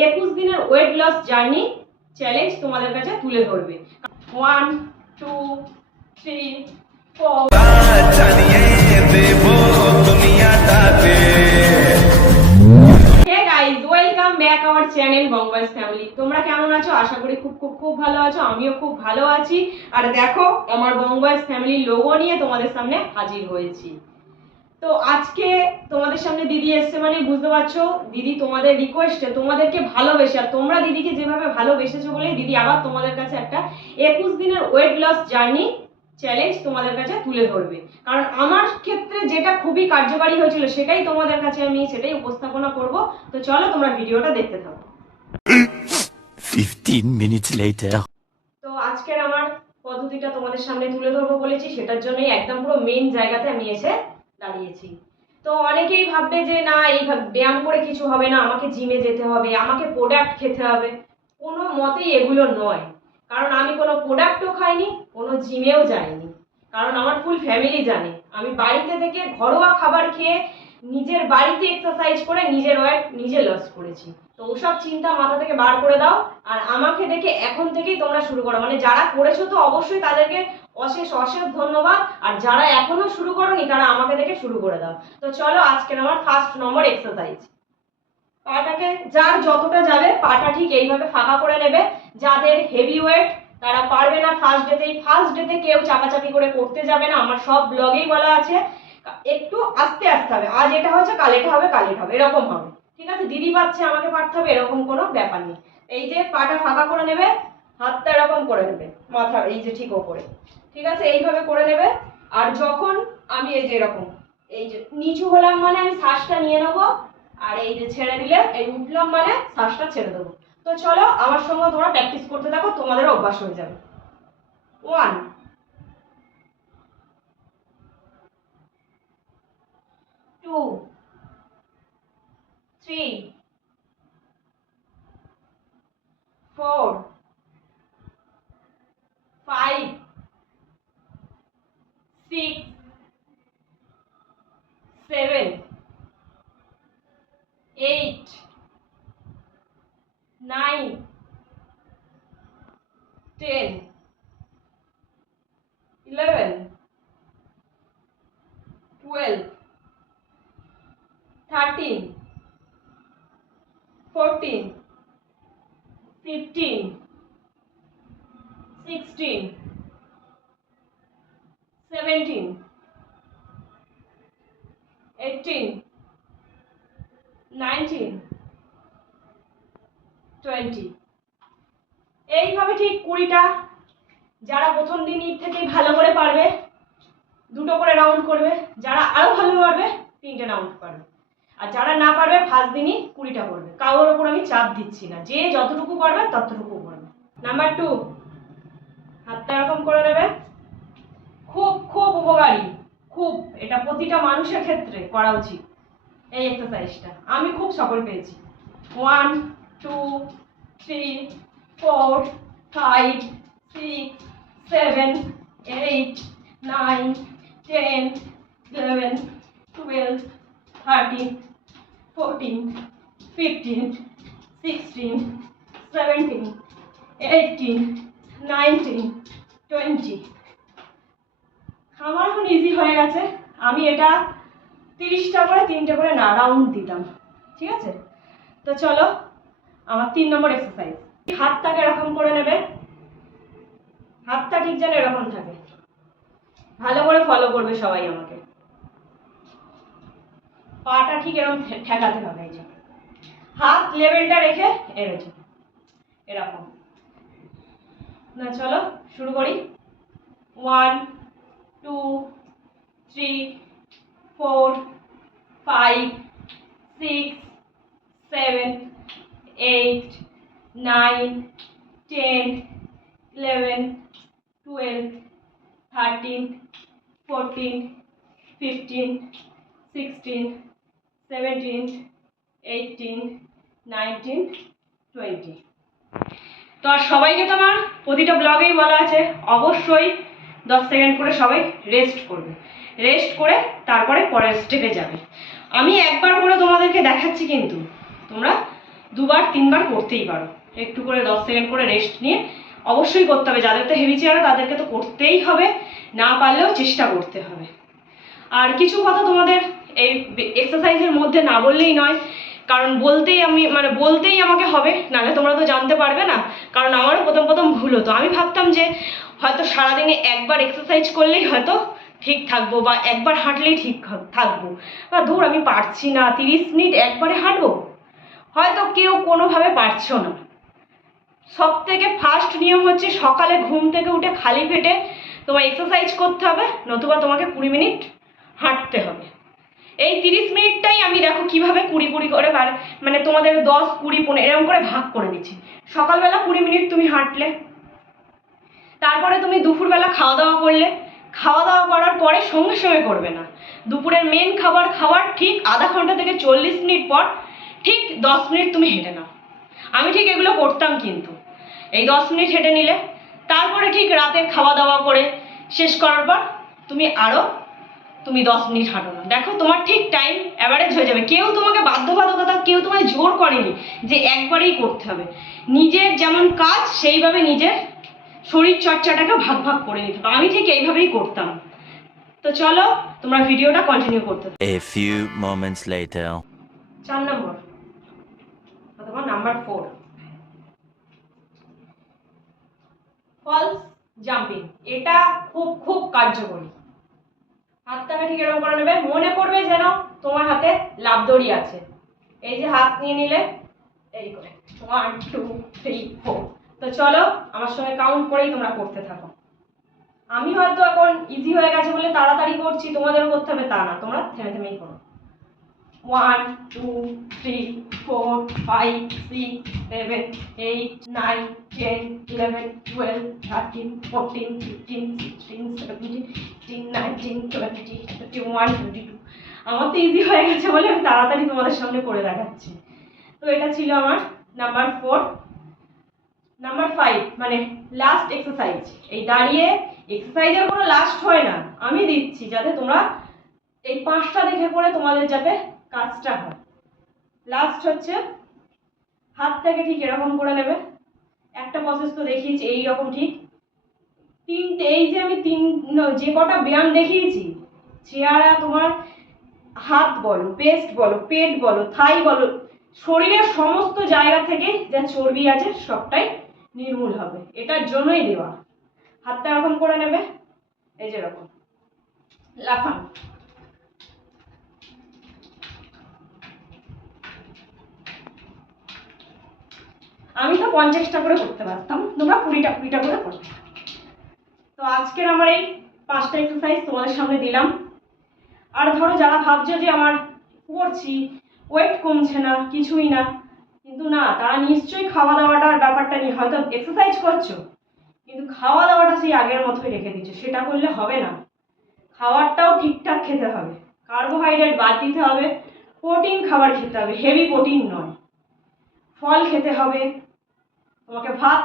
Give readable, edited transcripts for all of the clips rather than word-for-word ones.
21 দিনের weight loss journey challenge তোমাদের কাছে তুলে ধরবে। 1 2 3 4 welcome back our channel Bong Boys family. তোমরা কেমন আছো? আশা করি খুব খুব খুব ভালো আছো। আমিও খুব ভালো আছি। আর দেখো আমার বংবয়েজ ফ্যামিলির লোগো নিয়ে তোমাদের সামনে হাজির হয়েছি। তো আজকে তোমাদের সামনে দিদি এসছে মানে বুঝতে পারছো দিদি তোমাদের রিকোয়েস্টে তোমাদেরকে ভালোবেসে, আর তোমরা দিদিকে যেভাবে ভালোবেসেছো বলেই দিদি আবার তোমাদের কাছে একটা 21 দিনের ওয়েট লস জার্নি চ্যালেঞ্জ তোমাদের কাছে তুলে ধরবে। কারণ আমার ক্ষেত্রে যেটা খুবই কার্যকারী হয়েছিল সেটাই তোমাদের কাছে আমি সেটাই উপস্থাপনা করব। তো চলো তোমরা ভিডিওটা দেখতে থাকো। 15 minutes later. তো আজকের আমার পদ্ধতিটা তোমাদের সামনে তুলে ধরবো বলেছি, সেটার জন্যই একদম পুরো মেইন জায়গাতে আমি এসে দাঁড়িয়েছি। তো অনেকেই ভাববে যে না এই ব্যায়াম করে কিছু হবে না, আমাকে জিমে যেতে হবে, আমাকে প্রোডাক্ট খেতে হবে। কোনো মতেই এগুলো নয়। কারণ আমি কোনো প্রোডাক্টও খাইনি, কোনো জিমেও যাইনি। কারণ আমার ফুল ফ্যামিলি জানে আমি বাড়িতে থেকে ঘরোয়া খাবার খেয়ে নিজের বাড়িতে এক্সারসাইজ করে নিজের ওয়েট নিজে লস করেছি। তো ওসব চিন্তা মাথা থেকে বার করে দাও, আর আমাকে দেখে এখন থেকেই তোমরা শুরু করো। মানে যারা করেছো তো অবশ্যই তাদেরকে অশেষ অশেষ ধন্যবাদ, আর যারা এখনো শুরু করোনি তারা আমাকে দেখে শুরু করে দাও। তো চলো আজকের আমার ফার্স্ট নম্বর এক্সারসাইজ। পাটাকে যার যতটা যাবে পাটা ঠিক এইভাবে ফাঁকা করে নেবে। যাদের হেভি ওয়েট তারা পারবে না ফার্স্ট ডেতে কেউ চাপাচাপি করে করতে যাবে না। আমার সব ব্লগেই বলা আছে একটু আস্তে আস্তে হবে। আজ এটা হয়েছে কাল এটা হবে কাল এটা হবে, এরকম হবে। ঠিক আছে, দিদি পাচ্ছে আমাকে পারতে হবে এরকম কোনো ব্যাপার নেই। এই যে পাটা ফাঁকা করে নেবে, হাতটা এরকম করে নেবে, মাথা এই যে ঠিক ওপরে। ঠিক আছে, এইভাবে করে নেবে। আর যখন আমি এই যে এরকম এই যে নিচু হলাম মানে আমি শ্বাসটা নিয়ে নেবো, আর এই যে ছেড়ে দিলে এই উঠলাম মানে শ্বাসটা ছেড়ে দেবো। তো চলো আমার সঙ্গে তোমরা প্র্যাকটিস করতে থাকো, তোমাদের অভ্যাস হয়ে যাবে। 1 2 3 4 5 6 7 8 9 10 11 12 13 14 15 16 17 18 19 20। এইভাবে ঠিক 20টা। যারা প্রথম দিন থেকেই ভালো করে পারবে দুটো করে রাউন্ড করবে, যারা আরো ভালো পারবে 3টে রাউন্ড করবে, আর যারা না পারবে ফার্স্ট দিনই 20টা করবে। কারোর ওপর আমি চাপ দিচ্ছি না, যে যতটুকু পারবে ততটুকু করবে। নাম্বার 2, হাতটা এরকম করে নেবে। খুব খুব উপকারী, খুব, এটা প্রতিটা মানুষের ক্ষেত্রে করা উচিত এই এক্সারসাইজটা। আমি খুব সফল পেয়েছি। 1 2 3 4 5 6 7 8 9 10 11 12 13 14 15 16 17 18 19 20। আমার এখন ইজি হয়ে গেছে। আমি এটা 30টা করে 3টে করে না রাউন্ড দিতাম। ঠিক আছে, তো চলো আমার 3 নম্বর এক্সারসাইজ। হাতটাকে এরকম করে নেবে, হাতটা ঠিক যেন এরকম থাকে। ভালো করে ফলো করবে সবাই আমাকে। পাটা ঠিক এরকম ঠেকাতে হবে, এই যে হাত লেভেলটা রেখে এরকম। না চলো শুরু করি। 1 2 3 4 5 6 7 8 9 10 11 12 13 14 15 16 17 18 19 20। তো আর সবাইকে তো আমার প্রতিটা ব্লগেই বলা আছে অবশ্যই 10 সেকেন্ড করে সবাই রেস্ট করবে। রেস্ট করে তারপরে পরের স্টেপে যাবে। আমি একবার করে তোমাদেরকে দেখাচ্ছি, কিন্তু তোমরা 2বার 3বার করতেই পারো, একটু করে 10 সেকেন্ড করে রেস্ট নিয়ে অবশ্যই করতে হবে। যাদের তো হেভি চেয়ার তাদেরকে তো করতেই হবে, না পারলেও চেষ্টা করতে হবে। আর কিছু কথা তোমাদের এই এক্সারসাইজের মধ্যে না বললেই নয়, কারণ বলতেই আমাকে হবে, নাহলে তোমরা তো জানতে পারবে না। কারণ আমারও প্রথম প্রথম ভুল হতো, আমি ভাবতাম যে হয়তো সারাদিনে একবার এক্সারসাইজ করলেই হয়তো ঠিক থাকবো, বা একবার হাঁটলেই ঠিক থাকবো, বা ধুর আমি পারছি না 30 মিনিট একবারে হাঁটবো। হয়তো কেউ কোনোভাবে পারছো না। সব থেকে ফার্স্ট নিয়ম হচ্ছে সকালে ঘুম থেকে উঠে খালি পেটে তোমার এক্সারসাইজ করতে হবে, নতুবা তোমাকে 20 মিনিট হাঁটতে হবে। এই 30 মিনিটটাই আমি দেখো কিভাবে 20 করে মানে তোমাদের 10, 20, 15 এরকম করে ভাগ করে দিচ্ছি। সকালবেলা 20 মিনিট তুমি হাঁটলে, তারপরে তুমি দুপুরবেলা খাওয়া দাওয়া করলে, খাওয়া দাওয়া করার পরে সঙ্গে সঙ্গে করবে না, দুপুরের মেন খাবার খাওয়ার ঠিক আধা ঘন্টা থেকে 40 মিনিট পর ঠিক 10 মিনিট তুমি হেঁটে নাও। আমি ঠিক এগুলো করতাম, কিন্তু এই 10 মিনিট হেঁটে নিলে, তারপরে ঠিক রাতের খাওয়া দাওয়া করে শেষ করার পর তুমি 10 মিনিট হাঁটো না, দেখো তোমার ঠিক টাইম অ্যাভারেজ হয়ে যাবে। কেউ তোমাকে বাধ্যবাধকতা, কেউ তোমায় জোর করেনি যে একবারেই করতে হবে। নিজের যেমন কাজ সেইভাবে নিজের শরীর চর্চাটাকে ভাগ ভাগ করে নিতে হবে। আমি ঠিক এইভাবেই করতাম। তো চলো তোমরা ভিডিওটা কন্টিনিউ করতে থাকো। A few moments later. 4 নম্বর অথবা নাম্বার 4, ফলস জাম্পিং। এটা খুব খুব কার্যকরী। হাতটাকে ঠিক এরকম করে নেবে, মনে করবে যেন তোমার হাতে লাফ দড়ি আছে। এই যে হাত নিয়ে নিলে এই করে 1, 2, 3, 4। তো চলো আমার সঙ্গে কাউন্ট করেই তোমরা করতে থাকো। আমি হয়তো এখন ইজি হয়ে গেছে বলে তাড়াতাড়ি করছি, তোমাদেরও করতে হবে তা না, তোমরা থেমে থেমেই করো। 1, 2, 3, 4, 5, 6, 7, 8, 9, 10, 11, 12, 13, 14, 15, 16, 17, 18, 19, 20, 21, 22। আমার তো ইজি হয়ে গেছে বলে আমি তাড়াতাড়ি তোমাদের সামনে করে দেখাচ্ছি। তো এটা ছিল আমার নাম্বার 4। নাম্বার 5 মানে লাস্ট এক্সারসাইজ। এই দাঁড়িয়ে এক্সারসাইজের কোনো লাস্ট হয় না, আমি দিচ্ছি যাতে তোমরা এই 5টা দেখে করে তোমাদের যাতে কাজটা হয়। লাস্ট হচ্ছে হাতটাকে ঠিক এরকম করে নেবে, একটা প্রসেস তো দেখিয়েছি এইরকম ঠিক 3টে। এই যে আমি যে কটা ব্যায়াম দেখিয়েছি, চেহারা তোমার হাত বলো, পেস্ট বলো, পেট বলো, থাই বলো, শরীরের সমস্ত জায়গা থেকে যা চর্বি আছে সবটাই নির্মূল হবে, এটার জন্যই দেওয়া। হাতটা এরকম করে নেবে, এই যে এরকম লাফান। আমি তো 50টা করে করতে পারতাম, তোমরা 20টা করে করতে। তো আজকের আমার এই 5টা এক্সারসাইজ তোমাদের সামনে দিলাম। আর ধরো যারা ভাবছো যে আমার করছি ওয়েট কমছে না, কিছুই না, কিন্তু না, তারা নিশ্চয়ই খাওয়া দাওয়াটার ব্যাপারটা নিয়ে হয়তো এক্সারসাইজ করছো, কিন্তু খাওয়া দাওয়াটা সেই আগের মতোই রেখে দিচ্ছ। সেটা করলে হবে না, খাবারটাও ঠিকঠাক খেতে হবে, কার্বোহাইড্রেট বাদ দিতে হবে, প্রোটিন খাবার খেতে হবে, হেভি প্রোটিন নয়। ফল খেতে হবে, তোমাকে ভাত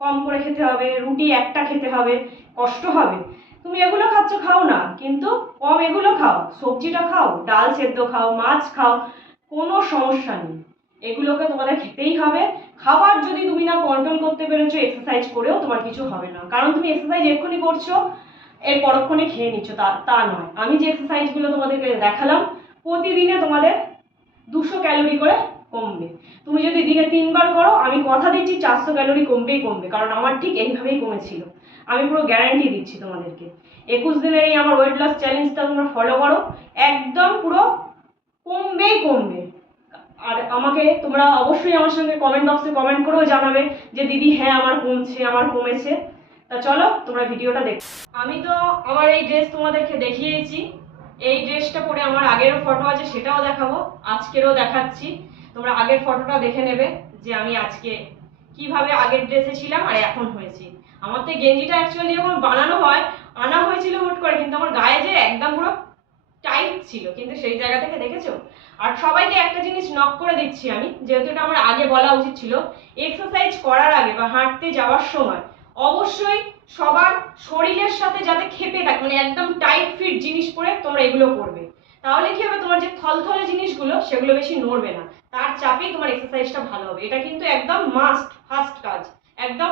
কম করে খেতে হবে, রুটি একটা খেতে হবে, কষ্ট হবে। তুমি এগুলো খাচ্ছ, খাও না, কিন্তু কম এগুলো খাও, সবজিটা খাও, ডাল সেদ্ধ খাও, মাছ খাও, কোনো সমস্যা নেই। এগুলোকে তোমাদের খেতেই হবে। খাবার যদি তুমি না কন্ট্রোল করতে পেরেছো, এক্সারসাইজ করেও তোমার কিছু হবে না। কারণ তুমি এক্সারসাইজ এক্ষুনি করছো, এর পরক্ষণে খেয়ে নিচ্ছ, তা নয়। আমি যে এক্সারসাইজগুলো তোমাদেরকে দেখালাম, প্রতিদিনে তোমাদের 200 ক্যালোরি করে কমবে। তুমি যদি দিনে 3বার করো, আমি কথা দিচ্ছি 400 ক্যালোরি কমবেই কমবে, কারণ আমার ঠিক এইভাবেই কমেছিল। আমি পুরো গ্যারান্টি দিচ্ছি তোমাদেরকে। 21 দিনের এই আমার ওয়েট লস চ্যালেঞ্জটা তোমরা ফলো করো, একদম পুরো কমবেই কমবে। আর আমাকে তোমরা অবশ্যই আমার সঙ্গে কমেন্ট বক্সে কমেন্ট করেও জানাবে যে দিদি হ্যাঁ আমার কমছে, আমার কমেছে। তা চলো তোমরা ভিডিওটা দেখো। আমি তো আমার এই ড্রেস তোমাদেরকে দেখিয়েছি, এই ড্রেসটা পরে আমার আগেরও ফটো আছে, সেটাও দেখাবো, আজকেরও দেখাচ্ছি। তোমরা আগের ফটোটা দেখে নেবে যে আমি আজকে কিভাবে আগের ড্রেসে ছিলাম আর এখন হয়েছি। আমার তো গেঞ্জিটা অ্যাকচুয়ালি যখন বানানো হয়, আনা হয়েছিল হুট করে, কিন্তু আমার গায়ে যে একদম পুরো টাইট ছিল, কিন্তু সেই জায়গা থেকে দেখেছো। আর সবাইকে একটা জিনিস নক করে দিচ্ছি আমি, যেহেতু এটা আমার আগে বলা উচিত ছিল, এক্সারসাইজ করার আগে বা হাঁটতে যাওয়ার সময় অবশ্যই সবার শরীরের সাথে যাতে খেপে থাকে, মানে একদম টাইট ফিট জিনিস পরে তোমরা এগুলো করবে। তাহলে কি হবে, তোমার যে থলথলে জিনিসগুলো সেগুলো বেশি নড়বে না, তার চাপেই তোমার এক্সারসাইজটা ভালো হবে। এটা কিন্তু একদম মাস্ট ফার্স্ট কাজ, একদম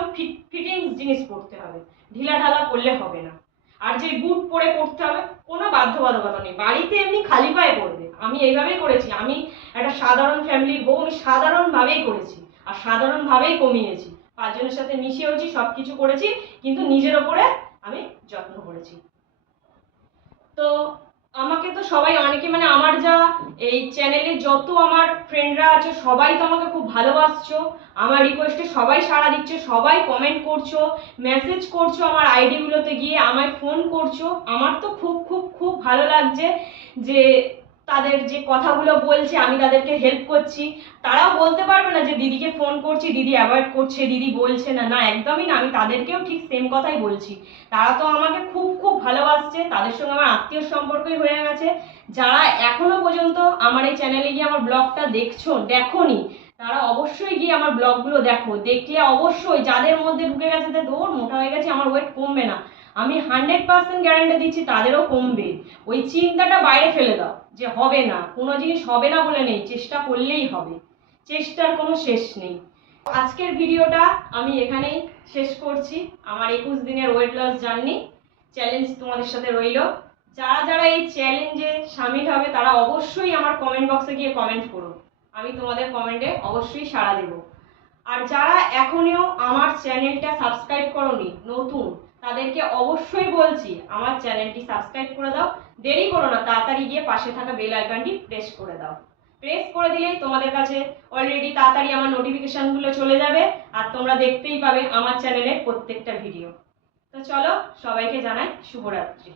ফিটিংস জিনিস পরতে হবে, ঢিলা ঢালা করলে হবে না। আর যে বুট পরে করতে হবে কোনো বাধ্যবাধকতা নেই, বাড়িতে এমনি খালি পায়ে করবে। আমি এইভাবেই করেছি, আমি একটা সাধারণ ফ্যামিলির বউ, আমি সাধারণভাবেই করেছি আর সাধারণভাবেই কমিয়েছি, 5 জনের সাথে মিশিয়েওছি, সব কিছু করেছি, কিন্তু নিজের ওপরে আমি যত্ন করেছি। তো আমাকে তো সবাই অনেকে মানে আমার যা এই চ্যানেলে যত আমার ফ্রেন্ডরা আছে সবাই তো আমাকে খুব ভালোবাসছো, আমার রিকোয়েস্টে সবাই সাড়া দিচ্ছে, সবাই কমেন্ট করছো, মেসেজ করছো, আমার আইডিগুলোতে গিয়ে আমায় ফোন করছো। আমার তো খুব খুব খুব ভালো লাগছে যে তাদের যে কথাগুলো বলছে আমি তাদেরকে হেল্প করছি। তারাও বলতে পারবে না যে দিদিকে ফোন করছি, দিদি অ্যাভয়েড করছে, দিদি বলছে না, না একদমই না, আমি তাদেরকেও ঠিক সেম কথাই বলছি। তারা তো আমাকে খুব খুব ভালোবাসছে, তাদের সঙ্গে আমার আত্মীয় সম্পর্কই হয়ে গেছে। যারা এখনো পর্যন্ত আমার এই চ্যানেলে গিয়ে আমার ব্লগটা দেখোনি, তারা অবশ্যই গিয়ে আমার ব্লগগুলো দেখো, দেখলে অবশ্যই যাদের মধ্যে ঢুকে গেছে যে দৌড় মোটা হয়ে গেছে আমার ওয়েট কমবে না, আমি 100% গ্যারান্টি দিচ্ছি তাদেরও কমবে। ওই চিন্তাটা বাইরে ফেলে দাও যে হবে না, কোনো জিনিস হবে না বলে নেই, চেষ্টা করলেই হবে, চেষ্টার কোনো শেষ নেই। আজকের ভিডিওটা আমি এখানেই শেষ করছি। আমার 21 দিনের ওয়েট লস জার্নি চ্যালেঞ্জ তোমাদের সাথে রইল। যারা যারা এই চ্যালেঞ্জে সামিল হবে তারা অবশ্যই আমার কমেন্ট বক্সে গিয়ে কমেন্ট করো, আমি তোমাদের কমেন্টে অবশ্যই সাড়া দেব। আর যারা এখনো আমার চ্যানেলটা সাবস্ক্রাইব করোনি, নতুন, তাদেরকে অবশ্যই বলছি আমার চ্যানেলটি সাবস্ক্রাইব করে দাও, দেরি করো না, তাড়াতাড়ি গিয়ে পাশে থাকা বেল আইকনটি প্রেস করে দাও। প্রেস করে দিলেই তোমাদের কাছে অলরেডি তাড়াতাড়ি আমার নোটিফিকেশনগুলো চলে যাবে আর তোমরা দেখতেই পাবে আমার চ্যানেলের প্রত্যেকটা ভিডিও। তো চলো, সবাইকে জানাই শুভরাত্রি।